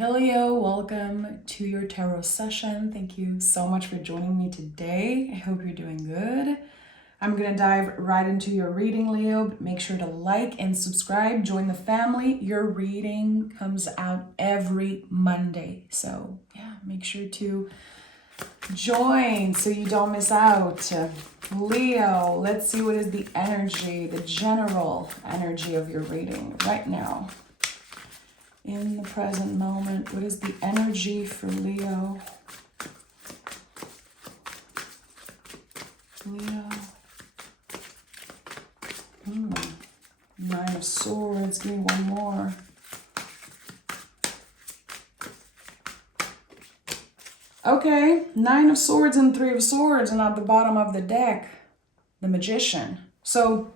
Leo, welcome to your tarot session. Thank you so much for joining me today. I hope you're doing good. I'm going to dive right into your reading, Leo. Make sure to like and subscribe. Join the family. Your reading comes out every Monday. So yeah, make sure to join so you don't miss out. Leo, let's see what is the energy, the general energy of your reading right now. In the present moment, what is the energy for Leo? Leo. Nine of Swords. Give me one more. Okay, Nine of Swords and Three of Swords, and at the bottom of the deck, the Magician. So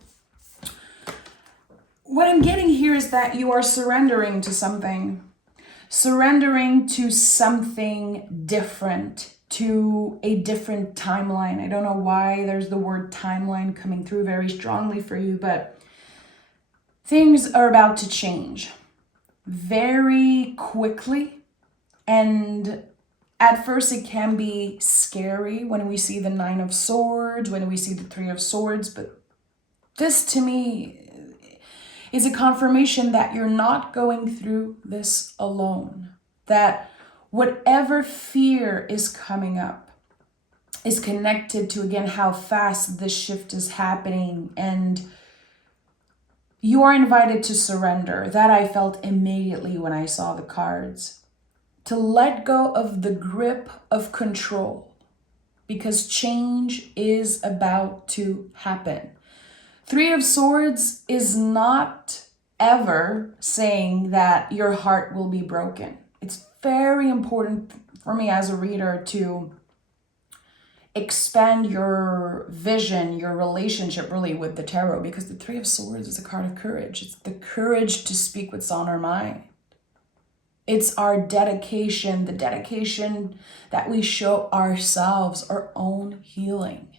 what I'm getting here is that you are surrendering to something. Surrendering to something different, to a different timeline. I don't know why there's the word timeline coming through very strongly for you, but things are about to change very quickly. And at first it can be scary when we see the Nine of Swords, when we see the Three of Swords, but this to me is a confirmation that you're not going through this alone. That whatever fear is coming up is connected to, again, how fast this shift is happening. And you are invited to surrender. That I felt immediately when I saw the cards. To let go of the grip of control. Because change is about to happen. Three of Swords is not ever saying that your heart will be broken. It's very important for me as a reader to expand your vision, your relationship really with the tarot, because the Three of Swords is a card of courage. It's the courage to speak what's on our mind. It's our dedication, the dedication that we show ourselves, our own healing.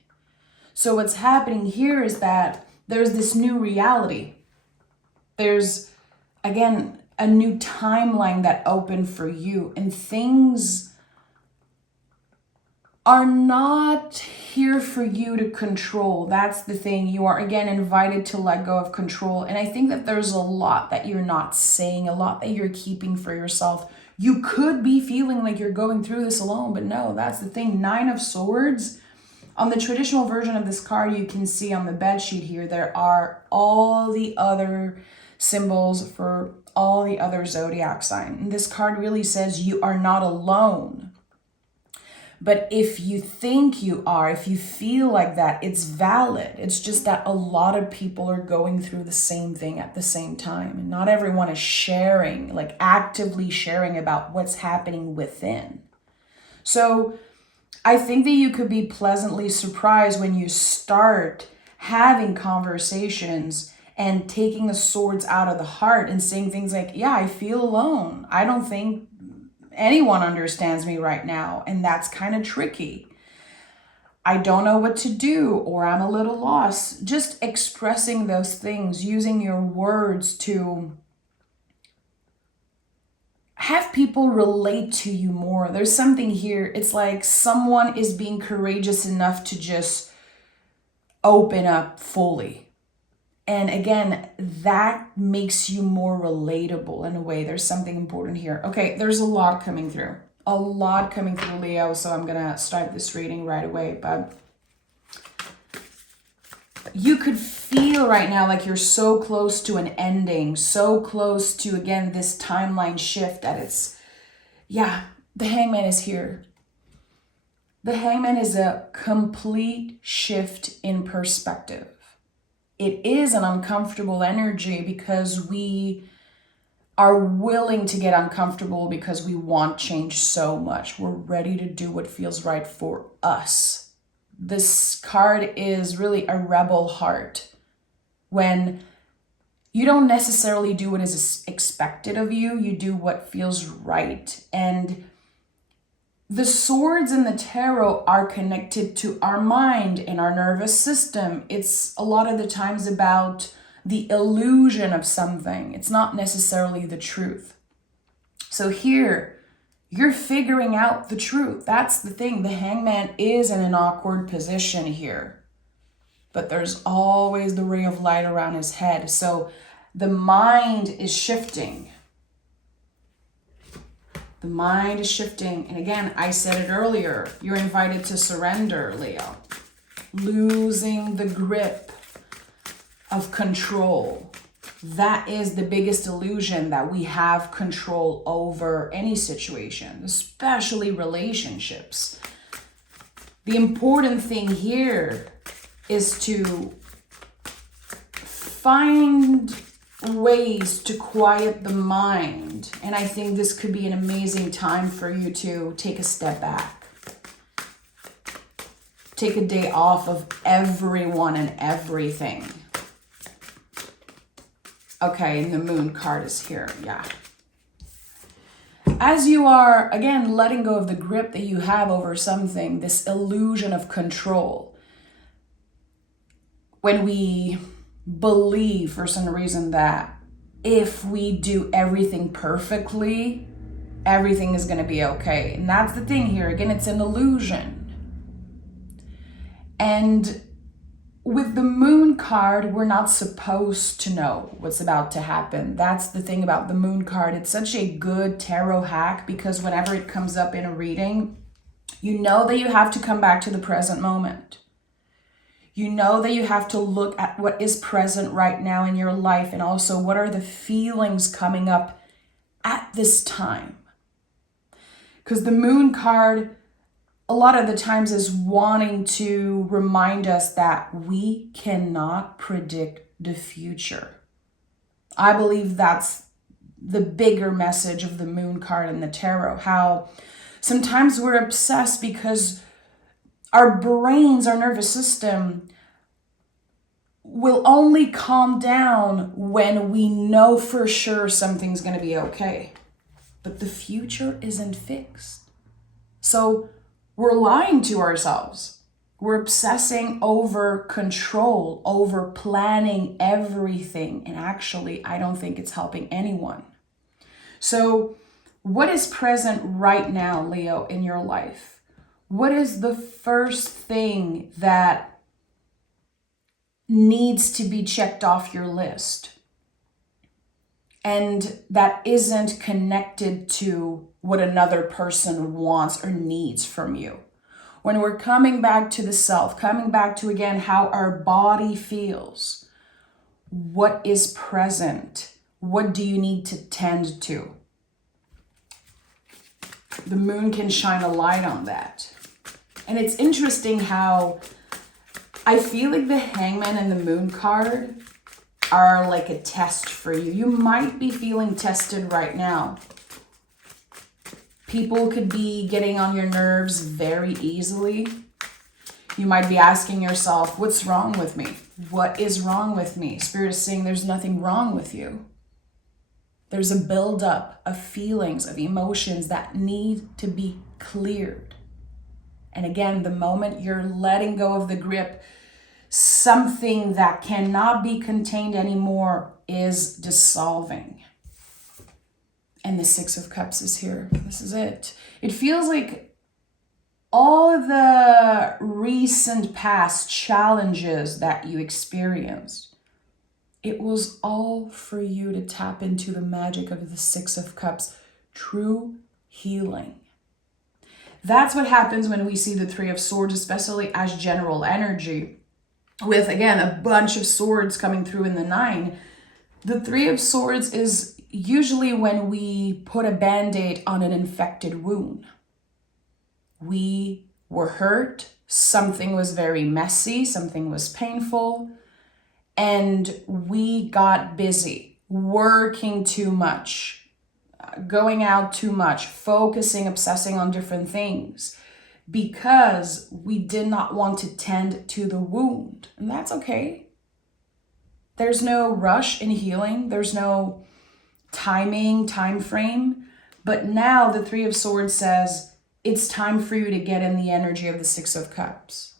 So what's happening here is that there's this new reality. There's, again, a new timeline that opened for you, and things are not here for you to control. That's the thing. You are, again, invited to let go of control. And I think that there's a lot that you're not saying, a lot that you're keeping for yourself. You could be feeling like you're going through this alone, but no, that's the thing. Nine of Swords. On the traditional version of this card, you can see on the bed sheet here, there are all the other symbols for all the other zodiac signs. And this card really says you are not alone. But if you think you are, if you feel like that, it's valid. It's just that a lot of people are going through the same thing at the same time. And not everyone is sharing, like actively sharing about what's happening within. So I think that you could be pleasantly surprised when you start having conversations and taking the swords out of the heart and saying things like, yeah, I feel alone. I don't think anyone understands me right now. And that's kind of tricky. I don't know what to do, or I'm a little lost. Just expressing those things, using your words to have people relate to you more. There's something here. It's like someone is being courageous enough to just open up fully. And again, that makes you more relatable in a way. There's something important here. Okay, there's a lot coming through. A lot coming through, Leo. So I'm going to start this reading right away. But you could feel right now like you're so close to an ending, so close to, again, this timeline shift that it's, yeah, the Hangman is here. The Hangman is a complete shift in perspective. It is an uncomfortable energy because we are willing to get uncomfortable because we want change so much. We're ready to do what feels right for us. This card is really a rebel heart. When you don't necessarily do what is expected of you, you do what feels right. And the swords in the tarot are connected to our mind and our nervous system. It's a lot of the times about the illusion of something. It's not necessarily the truth. So here, you're figuring out the truth. That's the thing. The hangman is in an awkward position here, but there's always the ray of light around his head. So the mind is shifting. The mind is shifting. And again, I said it earlier, you're invited to surrender, Leo. Losing the grip of control. That is the biggest illusion, that we have control over any situation, especially relationships. The important thing here is to find ways to quiet the mind. And I think this could be an amazing time for you to take a step back. Take a day off of everyone and everything. Okay, and the moon card is here, yeah. As you are, again, letting go of the grip that you have over something, this illusion of control, when we believe for some reason that if we do everything perfectly, everything is going to be okay. And that's the thing here. Again, it's an illusion. And with the moon card, we're not supposed to know what's about to happen. That's the thing about the moon card. It's such a good tarot hack because whenever it comes up in a reading, you know that you have to come back to the present moment. You know that you have to look at what is present right now in your life and also what are the feelings coming up at this time. Because the moon card, a lot of the times, is wanting to remind us that we cannot predict the future. I believe that's the bigger message of the moon card in the tarot, how sometimes we're obsessed because our brains, our nervous system will only calm down when we know for sure something's going to be okay. But the future isn't fixed. So we're lying to ourselves. We're obsessing over control, over planning everything. And actually, I don't think it's helping anyone. So what is present right now, Leo, in your life? What is the first thing that needs to be checked off your list and that isn't connected to what another person wants or needs from you? When we're coming back to the self, coming back to, again, how our body feels, what is present? What do you need to tend to? The moon can shine a light on that. And it's interesting how I feel like the hangman and the moon card are like a test for you. You might be feeling tested right now. People could be getting on your nerves very easily. You might be asking yourself, what's wrong with me? What is wrong with me? Spirit is saying there's nothing wrong with you. There's a buildup of feelings, of emotions that need to be cleared. And again, the moment you're letting go of the grip, something that cannot be contained anymore is dissolving. And the Six of Cups is here. This is it. It feels like all of the recent past challenges that you experienced, it was all for you to tap into the magic of the Six of Cups, true healing. That's what happens when we see the Three of Swords, especially as general energy, with, again, a bunch of swords coming through in the 9. The Three of Swords is usually when we put a band-aid on an infected wound. We were hurt, something was very messy, something was painful, and we got busy, working too much, going out too much, focusing, obsessing on different things, because we did not want to tend to the wound. And that's okay. There's no rush in healing. There's no timing, time frame. But now the Three of Swords says it's time for you to get in the energy of the Six of Cups.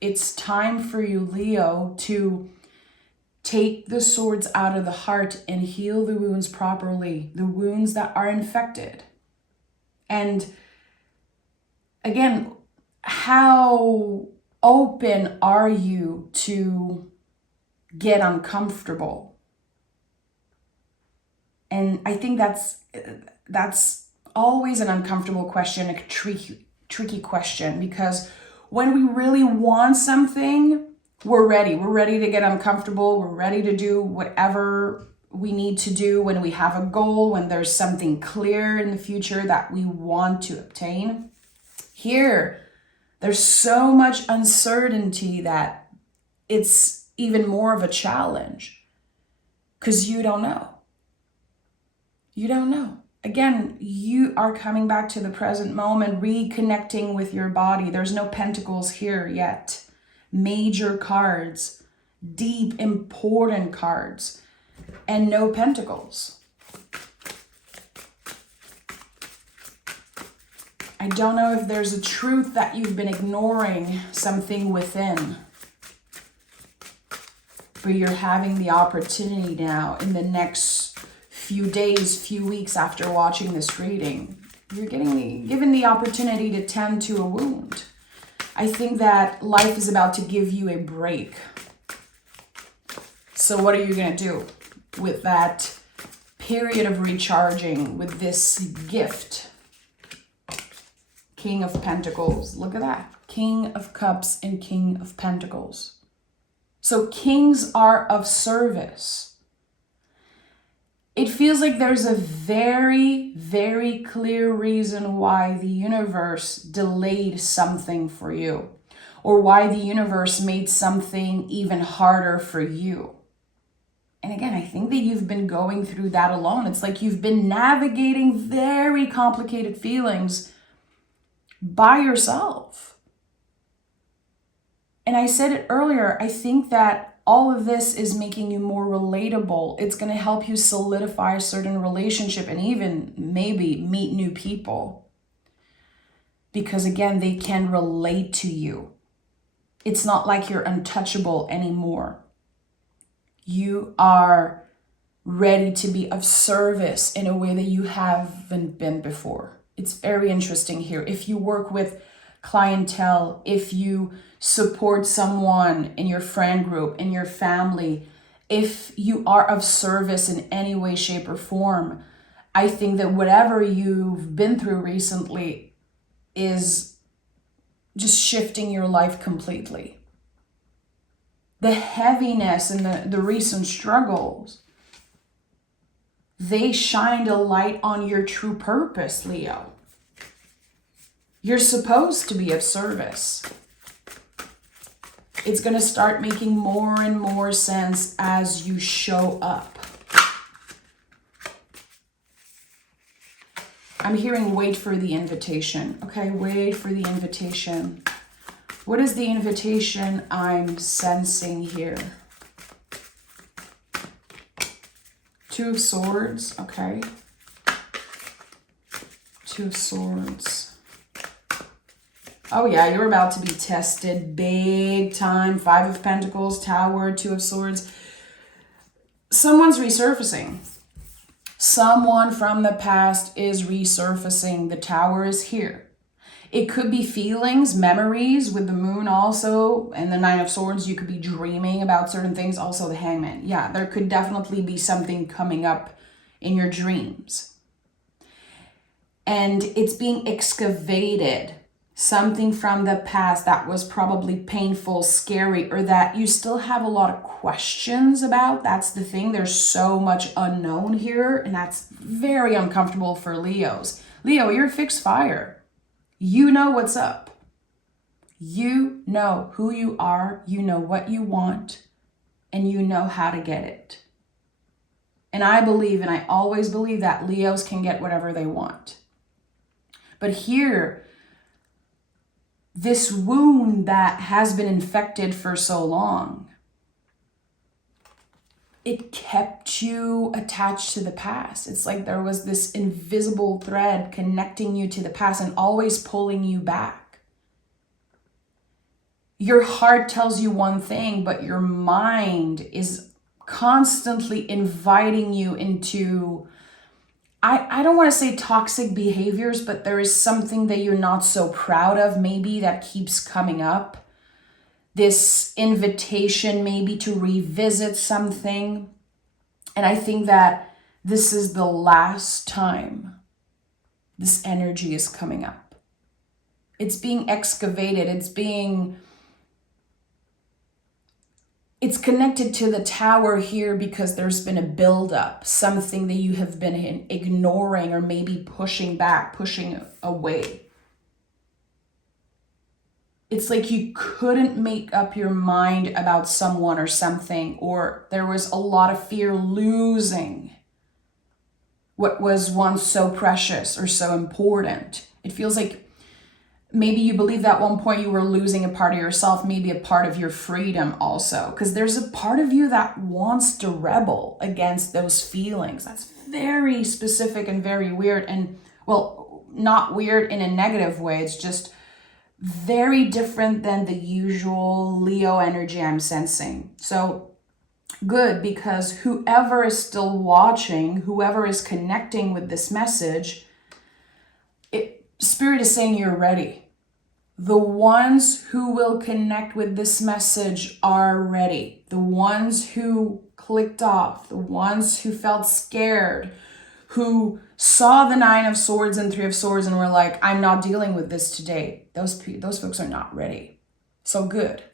It's time for you, Leo, to Take the swords out of the heart and heal the wounds properly, the wounds that are infected. And again, how open are you to get uncomfortable? And I think that's always an uncomfortable question, a tricky question, because when we really want something, we're ready. We're ready to get uncomfortable. We're ready to do whatever we need to do when we have a goal, when there's something clear in the future that we want to obtain. Here, there's so much uncertainty that it's even more of a challenge because you don't know. You don't know. Again, you are coming back to the present moment, reconnecting with your body. There's no pentacles here yet. Major cards, deep, important cards, and no pentacles. I don't know if there's a truth that you've been ignoring, something within, but you're having the opportunity now in the next few days, few weeks after watching this reading. You're given the opportunity to tend to a wound. I think that life is about to give you a break. So what are you going to do with that period of recharging, with this gift? King of Pentacles. Look at that. King of Cups and King of Pentacles. So kings are of service. It feels like there's a very, very clear reason why the universe delayed something for you, or why the universe made something even harder for you. And again, I think that you've been going through that alone. It's like you've been navigating very complicated feelings by yourself. And I said it earlier, I think that all of this is making you more relatable. It's going to help you solidify a certain relationship and even maybe meet new people. Because again, they can relate to you. It's not like you're untouchable anymore. You are ready to be of service in a way that you haven't been before. It's very interesting here. If you work with clientele, if you support someone in your friend group, in your family, if you are of service in any way, shape, or form, I think that whatever you've been through recently is just shifting your life completely. The heaviness and the recent struggles, they shined a light on your true purpose, Leo. You're supposed to be of service. It's going to start making more and more sense as you show up. I'm hearing wait for the invitation. Okay, wait for the invitation. What is the invitation I'm sensing here? Two of Swords, okay. Two of Swords. Oh yeah, you're about to be tested big time. Five of Pentacles, Tower, Two of Swords. Someone's resurfacing. Someone from the past is resurfacing. The Tower is here. It could be feelings, memories with the Moon also, and the Nine of Swords. You could be dreaming about certain things. Also the Hangman. Yeah, there could definitely be something coming up in your dreams. And it's being excavated. Something from the past that was probably painful, scary, or that you still have a lot of questions about. That's the thing. There's so much unknown here, and that's very uncomfortable for Leos. Leo, you're fixed fire. You know what's up. You know who you are. You know what you want, and you know how to get it. And I believe, and I always believe, that Leos can get whatever they want. But here, this wound that has been infected for so long, it kept you attached to the past. It's like there was this invisible thread connecting you to the past and always pulling you back. Your heart tells you one thing, but your mind is constantly inviting you into, I don't want to say toxic behaviors, but there is something that you're not so proud of maybe that keeps coming up. This invitation maybe to revisit something. And I think that this is the last time this energy is coming up. It's being excavated. It's connected to the tower here because there's been a buildup, something that you have been ignoring or maybe pushing back, pushing away. It's like you couldn't make up your mind about someone or something, or there was a lot of fear losing what was once so precious or so important. It feels like maybe you believe that at one point you were losing a part of yourself, maybe a part of your freedom also, because there's a part of you that wants to rebel against those feelings. That's very specific and very weird. And well, not weird in a negative way. It's just very different than the usual Leo energy I'm sensing. So good, because whoever is still watching, whoever is connecting with this message, Spirit is saying you're ready. The ones who will connect with this message are ready. The ones who clicked off, the ones who felt scared, who saw the 9 of Swords and 3 of Swords and were like, I'm not dealing with this today. Those folks are not ready. So good.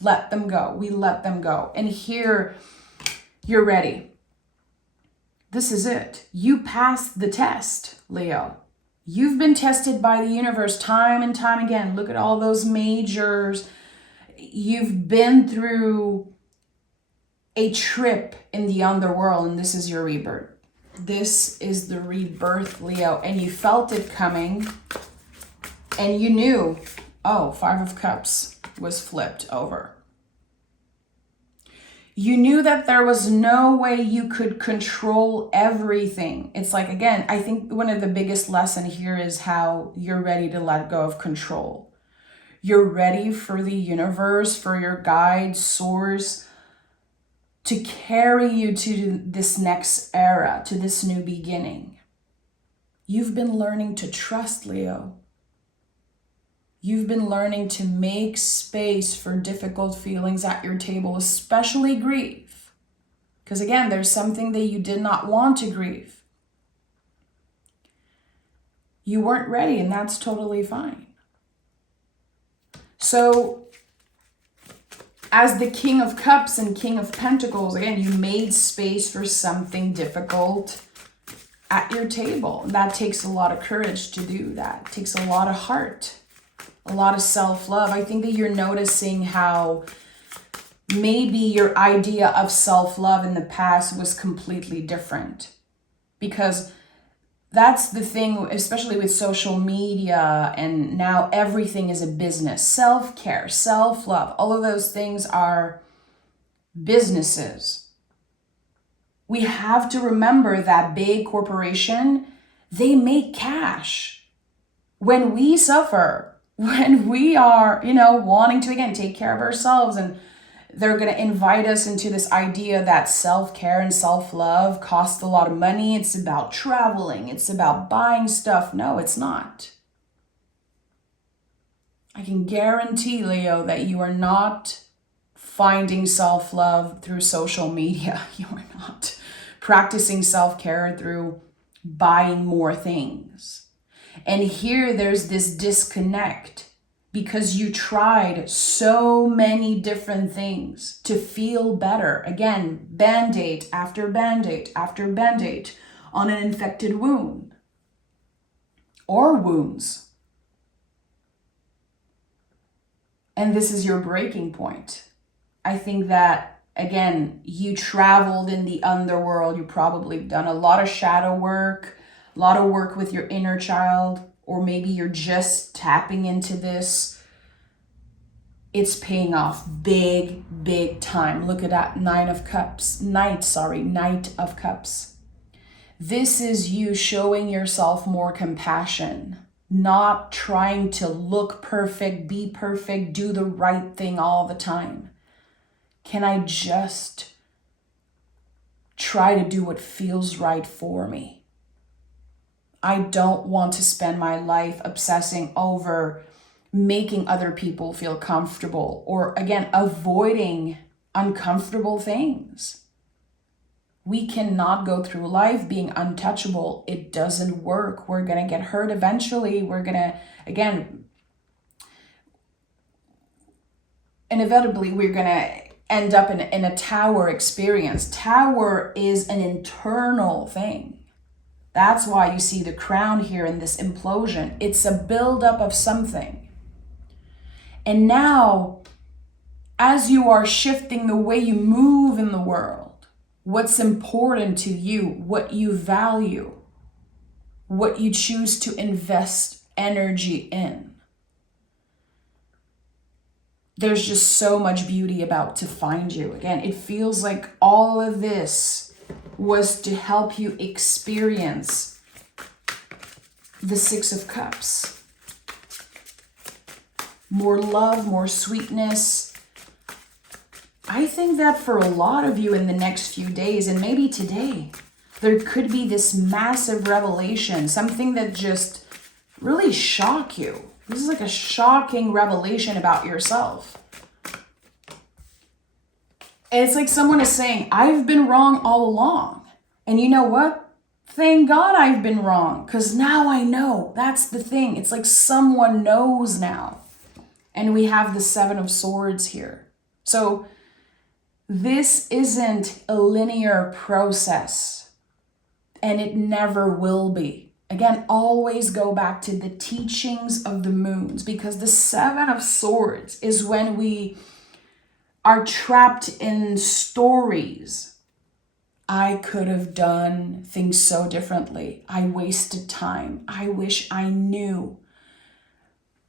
Let them go. We let them go. And here, you're ready. This is it. You passed the test, Leo. You've been tested by the universe time and time again. Look at all those majors. You've been through a trip in the underworld, and this is your rebirth. This is the rebirth, Leo. And you felt it coming, and you knew, oh, 5 of Cups was flipped over. You knew that there was no way you could control everything. It's like, again, I think one of the biggest lessons here is how you're ready to let go of control. You're ready for the universe, for your guide, source, to carry you to this next era, to this new beginning. You've been learning to trust, Leo. You've been learning to make space for difficult feelings at your table, especially grief. Because again, there's something that you did not want to grieve. You weren't ready, and that's totally fine. So, as the King of Cups and King of Pentacles, again, you made space for something difficult at your table. And that takes a lot of courage to do that. It takes a lot of heart. A lot of self-love. I think that you're noticing how maybe your idea of self-love in the past was completely different. Because that's the thing, especially with social media, and now everything is a business. Self-care, self-love, all of those things are businesses. We have to remember that big corporation, they make cash. When we suffer, when we are, wanting to, again, take care of ourselves, and they're going to invite us into this idea that self-care and self-love cost a lot of money. It's about traveling. It's about buying stuff. No, it's not. I can guarantee, Leo, that you are not finding self-love through social media. You are not practicing self-care through buying more things. And here there's this disconnect because you tried so many different things to feel better. Again, Band-Aid after Band-Aid after Band-Aid on an infected wound or wounds. And this is your breaking point. I think that, again, you traveled in the underworld. You probably done a lot of shadow work, a lot of work with your inner child, or maybe you're just tapping into this. It's paying off big, big time. Look at that Knight of Cups. This is you showing yourself more compassion, not trying to look perfect, be perfect, do the right thing all the time. Can I just try to do what feels right for me. I don't want to spend my life obsessing over making other people feel comfortable, or again, avoiding uncomfortable things. We cannot go through life being untouchable. It doesn't work. We're going to get hurt eventually. We're going to, again, inevitably, we're going to end up in a tower experience. Tower is an internal thing. That's why you see the crown here in this implosion. It's a buildup of something. And now, as you are shifting the way you move in the world, what's important to you, what you value, what you choose to invest energy in, there's just so much beauty about to find you. Again, it feels like all of this was to help you experience the Six of Cups. More love, more sweetness. I think that for a lot of you in the next few days, and maybe today, there could be this massive revelation, something that just really shock you. This is like a shocking revelation about yourself. And it's like someone is saying, I've been wrong all along. And you know what? Thank God I've been wrong, because now I know. That's the thing. It's like someone knows now. And we have the Seven of Swords here. So this isn't a linear process, and it never will be. Again, always go back to the teachings of the moons, because the Seven of Swords is when we are trapped in stories. I could have done things so differently. I wasted time. I wish I knew.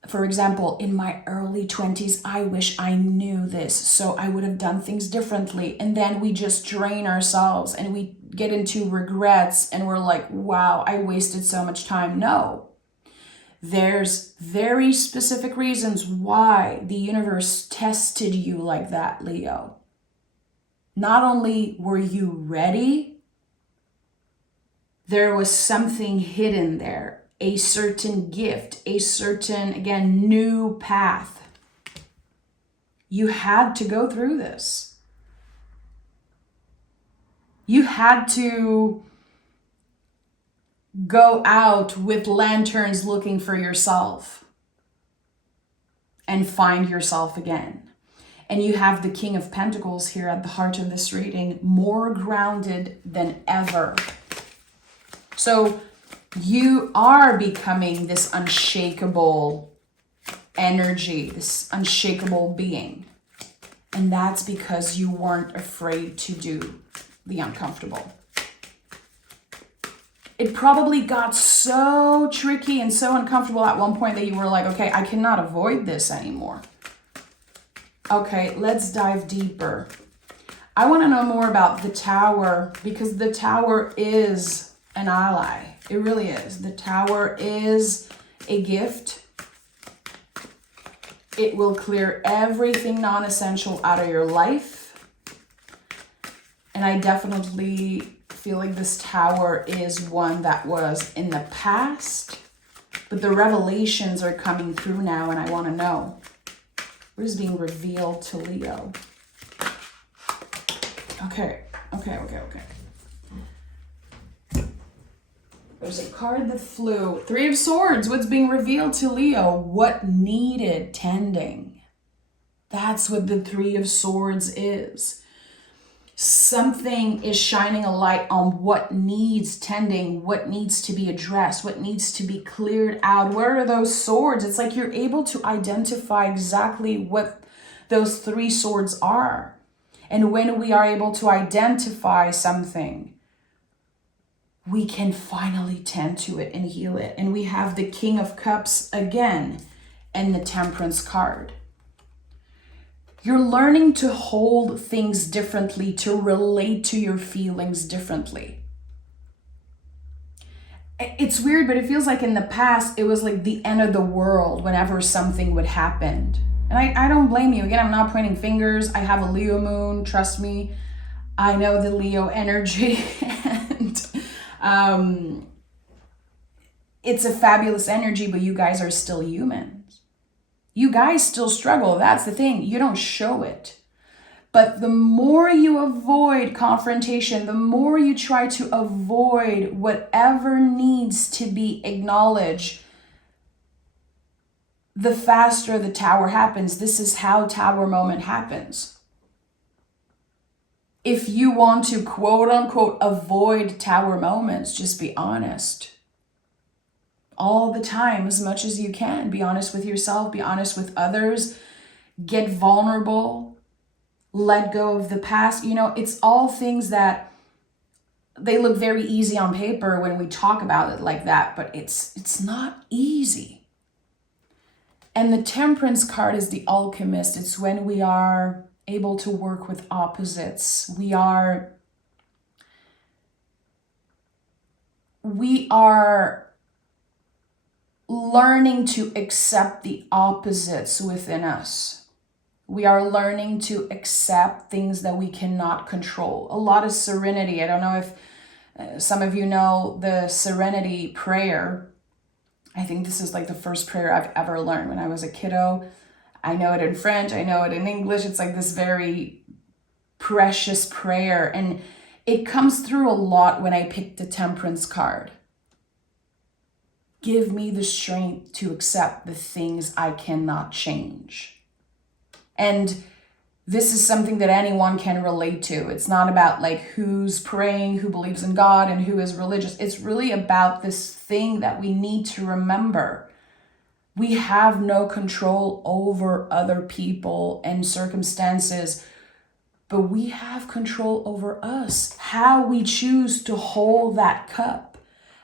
For example, in my early 20s, I wish I knew this, so I would have done things differently. And then we just drain ourselves and we get into regrets and we're like, wow, I wasted so much time. No, there's very specific reasons why the universe tested you like that, Leo. Not only were you ready, there was something hidden there. A certain gift, a certain, again, new path. You had to go through this. You had to go out with lanterns looking for yourself and find yourself again. And you have the King of Pentacles here at the heart of this reading, more grounded than ever. So you are becoming this unshakable energy, this unshakable being. And that's because you weren't afraid to do the uncomfortable. It probably got so tricky and so uncomfortable at one point that you were like, okay, I cannot avoid this anymore. Okay, let's dive deeper. I want to know more about the Tower, because the Tower is an ally. It really is. The Tower is a gift. It will clear everything non-essential out of your life. And I definitely feel like this Tower is one that was in the past, but the revelations are coming through now, and I want to know what is being revealed to Leo. Okay. There's a card that flew. Three of Swords. What's being revealed to Leo? What needed tending? That's what the Three of Swords is. Something is shining a light on what needs tending, what needs to be addressed, what needs to be cleared out. Where are those swords? It's like you're able to identify exactly what those three swords are. And when we are able to identify something, we can finally tend to it and heal it. And we have the King of Cups again and the Temperance card. You're learning to hold things differently, to relate to your feelings differently. It's weird, but it feels like in the past, it was like the end of the world whenever something would happen. And I don't blame you. Again, I'm not pointing fingers. I have a Leo moon, trust me. I know the Leo energy, and it's a fabulous energy, but you guys are still humans. You guys still struggle. That's the thing. You don't show it. But the more you avoid confrontation, the more you try to avoid whatever needs to be acknowledged, the faster the tower happens. This is how tower moment happens. If you want to quote unquote avoid tower moments, just be honest. All the time, as much as you can. Be honest with yourself, be honest with others, get vulnerable, let go of the past. You know, it's all things that they look very easy on paper when we talk about it like that, but it's not easy. And the Temperance card is the alchemist. It's when we are able to work with opposites. We are learning to accept the opposites within us. We are learning to accept things that we cannot control. A lot of serenity. I don't know if some of you know the serenity prayer. I think this is like the first prayer I've ever learned when I was a kiddo. I know it in French, I know it in English. It's like this very precious prayer. And it comes through a lot when I pick the Temperance card. Give me the strength to accept the things I cannot change. And this is something that anyone can relate to. It's not about like who's praying, who believes in God, and who is religious. It's really about this thing that we need to remember. We have no control over other people and circumstances, but we have control over us. How we choose to hold that cup,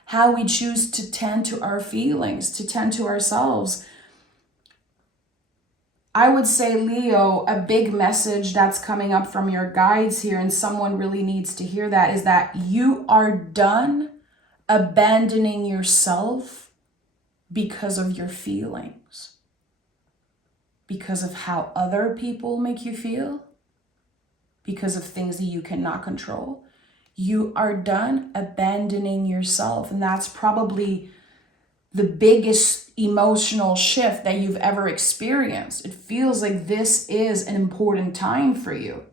how we choose to tend to our feelings, to tend to ourselves. I would say, Leo, a big message that's coming up from your guides here, and someone really needs to hear that, is that you are done abandoning yourself because of your feelings, because of how other people make you feel, because of things that you cannot control. You are done abandoning yourself, and that's probably the biggest emotional shift that you've ever experienced. It feels like this is an important time for you.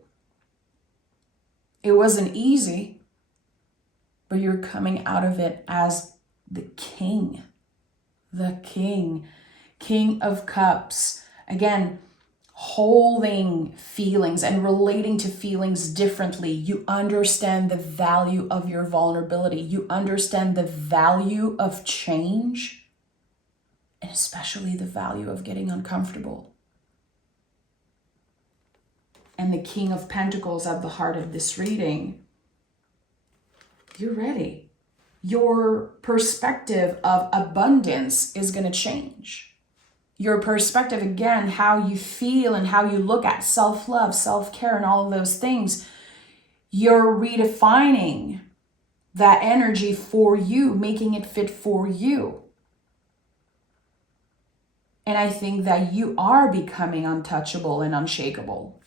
It wasn't easy, but you're coming out of it as the king of cups. Again, holding feelings and relating to feelings differently. You understand the value of your vulnerability. You understand the value of change, and especially the value of getting uncomfortable. And the King of Pentacles at the heart of this reading. You're ready. Your perspective of abundance is going to change. Your perspective, again, how you feel and how you look at self-love, self-care, and all of those things, you're redefining that energy for you, making it fit for you. And I think that you are becoming untouchable and unshakable.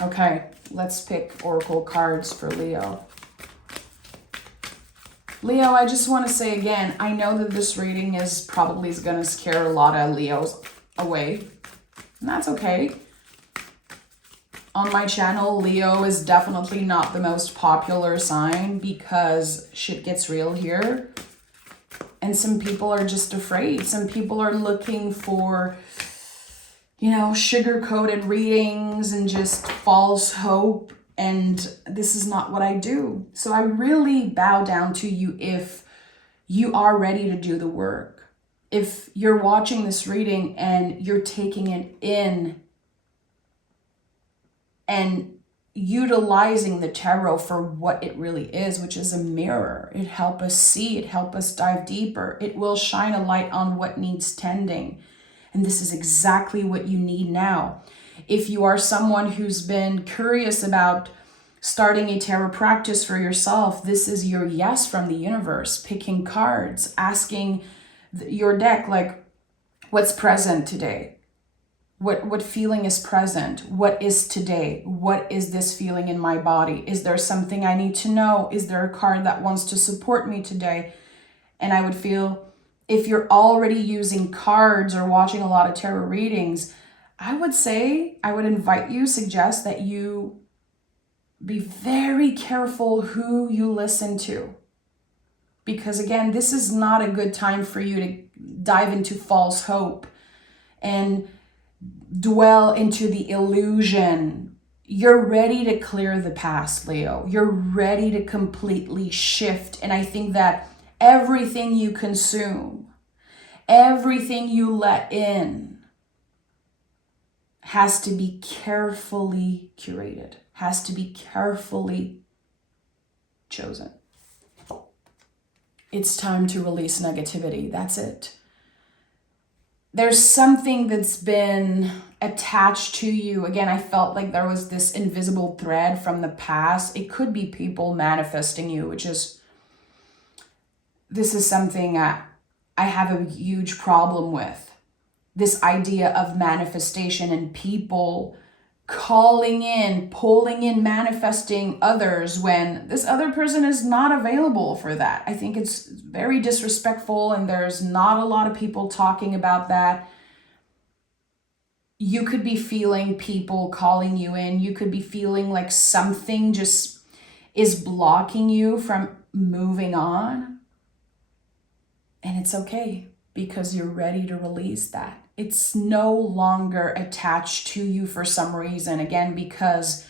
Okay, let's pick oracle cards for Leo. Leo, I just want to say again, I know that this reading is probably going to scare a lot of Leos away. And that's okay. On my channel, Leo is definitely not the most popular sign because shit gets real here. And some people are just afraid. Some people are looking for, you know, sugar-coated readings and just false hope. And this is not what I do. So I really bow down to you if you are ready to do the work. If you're watching this reading and you're taking it in and utilizing the tarot for what it really is, which is a mirror. It helps us see, it helps us dive deeper. It will shine a light on what needs tending. And this is exactly what you need now. If you are someone who's been curious about starting a tarot practice for yourself, this is your yes from the universe. Picking cards, asking your deck, like, what's present today? What feeling is present? What is today? What is this feeling in my body? Is there something I need to know? Is there a card that wants to support me today? And I would feel, if you're already using cards or watching a lot of tarot readings, I would invite you, suggest that you be very careful who you listen to. Because again, this is not a good time for you to dive into false hope and dwell into the illusion. You're ready to clear the past, Leo. You're ready to completely shift. And I think that everything you consume, everything you let in, has to be carefully curated, has to be carefully chosen. It's time to release negativity. That's it. There's something that's been attached to you. Again, I felt like there was this invisible thread from the past. It could be people manifesting you, this is something I have a huge problem with. This idea of manifestation and people calling in, pulling in, manifesting others when this other person is not available for that. I think it's very disrespectful, and there's not a lot of people talking about that. You could be feeling people calling you in. You could be feeling like something just is blocking you from moving on. And it's okay, because you're ready to release that. It's no longer attached to you for some reason. Again, because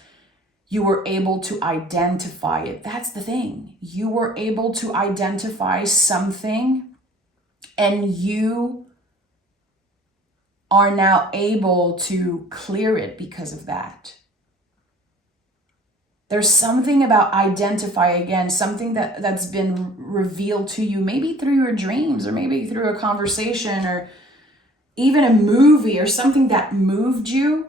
you were able to identify it. That's the thing. You were able to identify something, and you are now able to clear it because of that. There's something about identify, again, something that's been revealed to you, maybe through your dreams, or maybe through a conversation, or even a movie, or something that moved you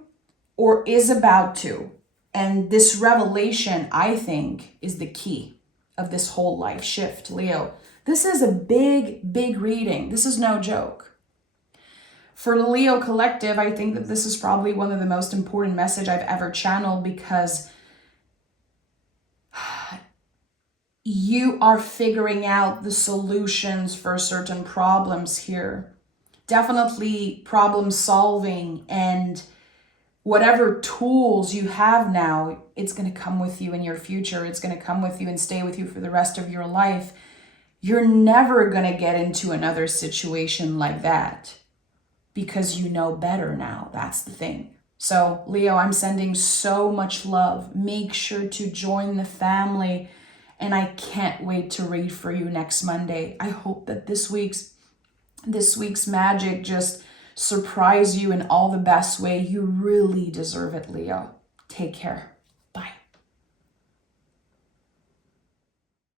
or is about to. And this revelation, I think, is the key of this whole life shift, Leo. This is a big, big reading. This is no joke. For the Leo collective, I think that this is probably one of the most important messages I've ever channeled, because you are figuring out the solutions for certain problems here. Definitely problem solving, and whatever tools you have now, it's going to come with you in your future. It's going to come with you and stay with you for the rest of your life. You're never going to get into another situation like that, because you know better now. That's the thing. So, Leo, I'm sending so much love. Make sure to join the family, and I can't wait to read for you next Monday. I hope that this week's magic just surprise you in all the best way. You really deserve it, Leo. Take care.